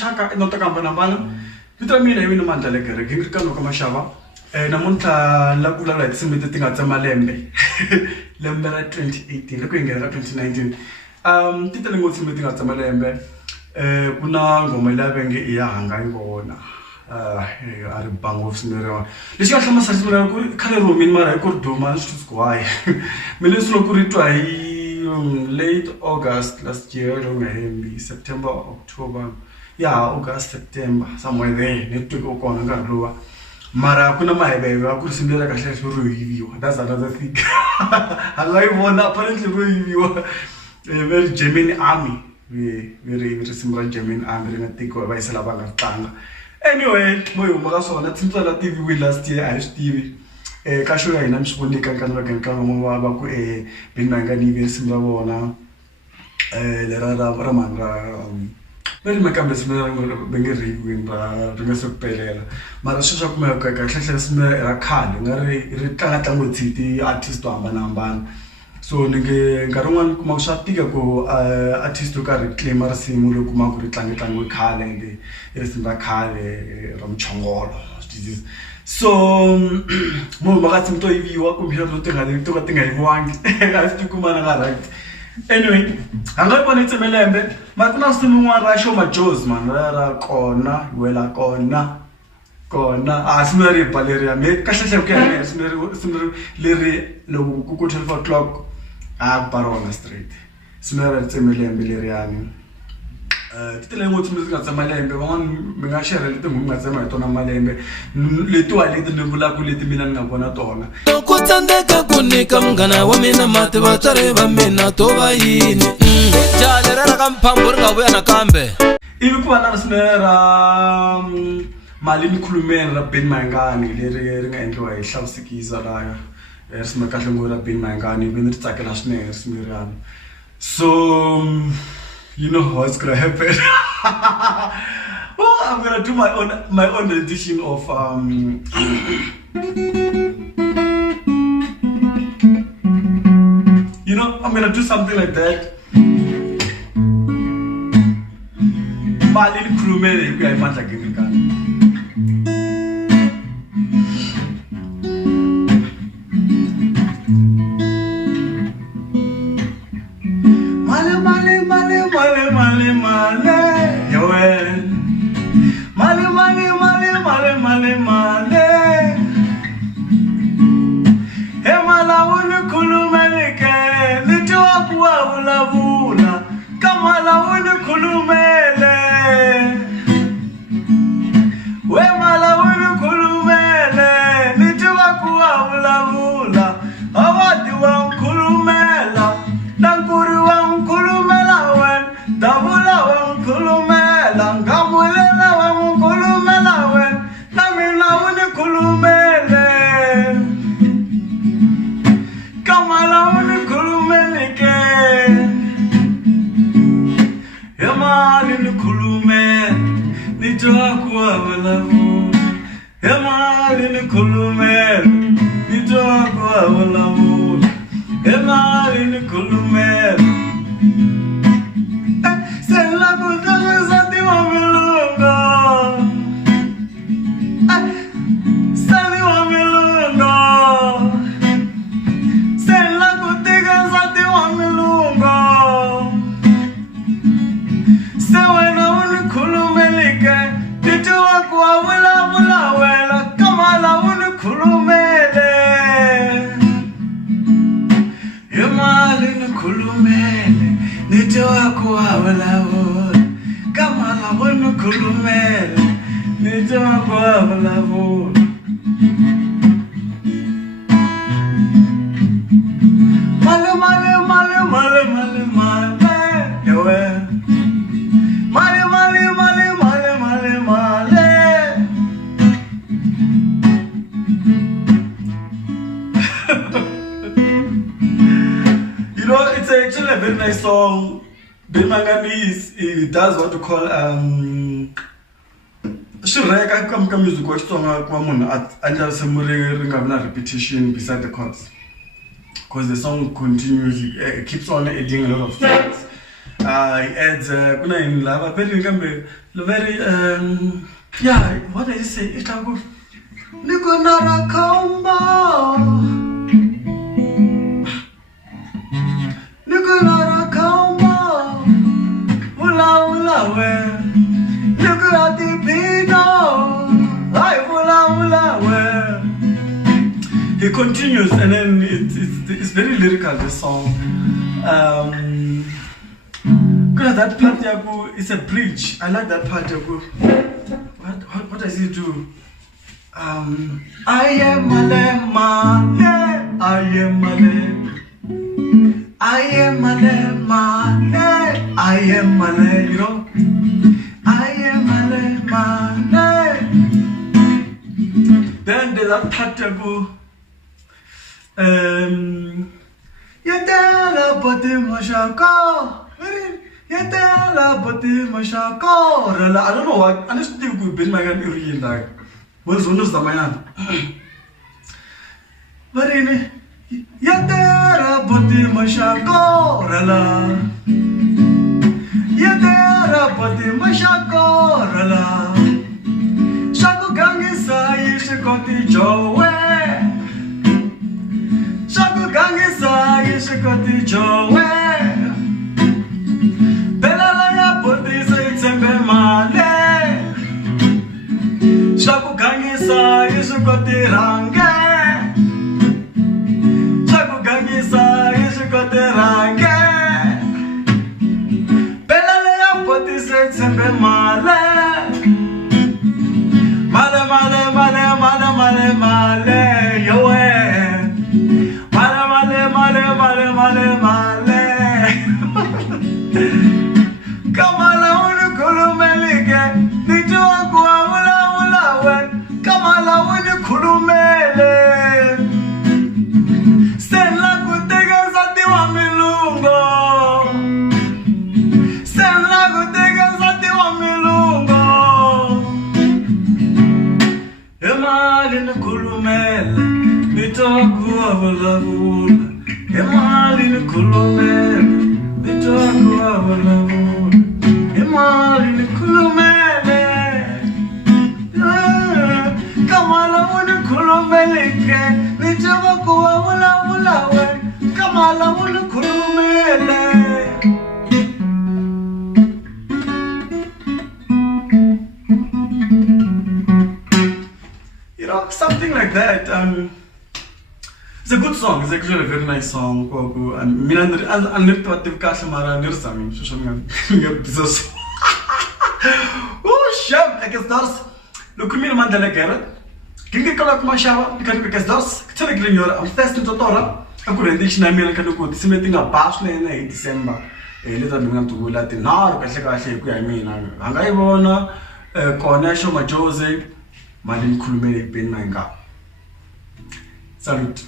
mashaka no ta kambana bana vitra mina yini mandla le kereke ngiri ka no ka mashava namuntlha la ku vulavula hi tinsimu leti ti nga tsema lembe lembe ra 2018 loko hi nghena ka 2019 ti tele ngopfu tinsimu leti nga tsema lembe ku na ngoma leyi va nge i ya hanga yi vona a ri bango swinene lexi nga hlamusela swinene ku ri khale ro mina mara hi ku ri duma swi tsukwaya mina leswi loko ri twa hi late August last year lo nga hembi September October August September somewhere there network o kona nkarhi lowa mara kuna mahebe ya ku ri simela kahle ro yiviwa that's another thing hala yi vona apparently ro yiviwa very German army very similar German army ringa tiko va isela va nga tlanga anyway moyo mara swona tsintswa la TV we last year I TV ka show ya ina mshivonika kana ka mo ba ku binangani very similar bona le ra manga very makambe similar benge riwing ba ringa sokupelela mara swi swa kumeka ka hlahla similar era khale ngari ri tlanga ngotiti artist to hambana so nkarhi wun'wana kuma ku swa tika ku artist yo karhi claim risimu ri kuma ku ri tlangi khale ende risimu ra khale ra muchongolo so munhu makatsi to yiviwa kumbe to ka ti nga yiviwangi a swi tikuma na nga right anyway anga yi vona tsemelembe mara ku na risimu n'wana ra Show Majozi man ra kona wela kona simu leri baleria me kahle ku ya simu leri loko ku 12 o'clock Barona Street simu leri tsemelembe leri yani titele ngotsi mi nga tsama lembe van'wana mi nga share leti mi nga tsama hi tona malembe letiwa leti ni vulaka leti mina ni nga vona tona ku tsandzeka ku nyika munghana wa mina mati vatswari va mina to va yini jale ra ka mphambo ri nga vuya nakambe ivi ku va na risimu ra mali ni khulumeni ra Ben Mayengani leri ri nga endliwa hi Hlavusikiza laya risimu kahle ngopfu ra Ben Mayengani ivi ni ri tsakela swinene risimu leriyani so you know how it's gonna happen. Well, I'm gonna do my own edition of you know, I'm gonna do something like that. Mali khulumeni ku ya imandla gengekani. Song Ben Mayengani he does what to call shireka ka music wa Xitsonga kwa munhu andla risimu ri nga vi na repetition beside the chords because the song continues keeps on adding a lot of things He adds kuna in lava very kambe very yeah, what did he say? Itago Nikonara Kamba Nikonara Kamba Ula ula we Nikorati Pino I ula ula we. He continues and then it's very lyrical, this song. That part yaku is a bridge. I like that part yaku. What does he do? I am male male. I am male. I am male male. I am male. You know. I am male male. Then there's that part yaku. Yatala pati mashaka. Yatala pati mashaka. I don't know what. I just think we've been my gun reading like. What's one of the man? But in Yatala pati mashaka. Yatala pati mashaka. Shaku gangi sai shakoti jowe. Shaku gangi sai shakoti jowe. Shaku gangisa yishukoti range. Shaku gangisa yishukoti range. Belale ya poti se tsembe male. Male male male male male male yowe. Male male male male male male. Kamala unu kulumelike nijua kuwa Kamala wini kulumele Senla kutega zati wa milungo Senla kutega zati wa milungo Emali ni kulumele Nitakuwa wala wula Emali ni kulumele Nitakuwa wala wula Emali ni kulumele Kamala wuni kulumelike Nijawa kuwa wula wula we Kamala wuni kulumele. You know, something like that. It's a good song. It's actually a very nice song. And me and the Kashamara Nirsami. Oh, shame. I guess that's. Look, me and the Garrett. Kingi kala kuma shawa kan ka dos tele glinyor am fest to tora akure ndishina mina kan ko simetinga bash ne na December leta mina to lati na ka hleka hle ku ya mina anga ibona kona sho majoze mali khulumele ben manga. Salute.